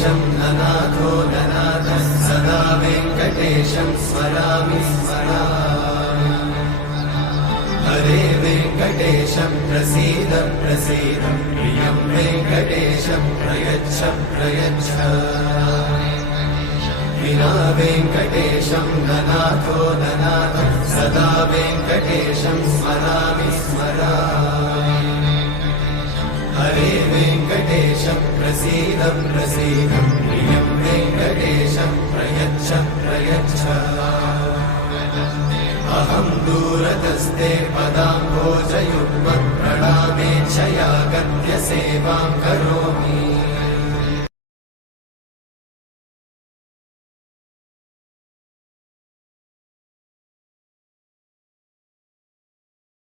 वेङ्कटेशं ननाथो ननाथः सदा वेङ्कटेशं स्मरामि स्मरामि। हरे वेङ्कटेशं प्रसीद प्रसीद प्रियं वेङ्कटेशं प्रयच्छ प्रयच्छ। विना वेङ्कटेशं ननाथो ननाथः सदा वेङ्कटेशं स्मरामि स्मरामि। हरे वेङ्कटेशं प्रसीद प्रसीद प्रियं वेङ्कटेशं प्रयच्छ प्रयच्छ। अहं दूरतस्ते पदाम्भोजयुग्मः प्रणामेच्छया गद्य सेवां करोमि।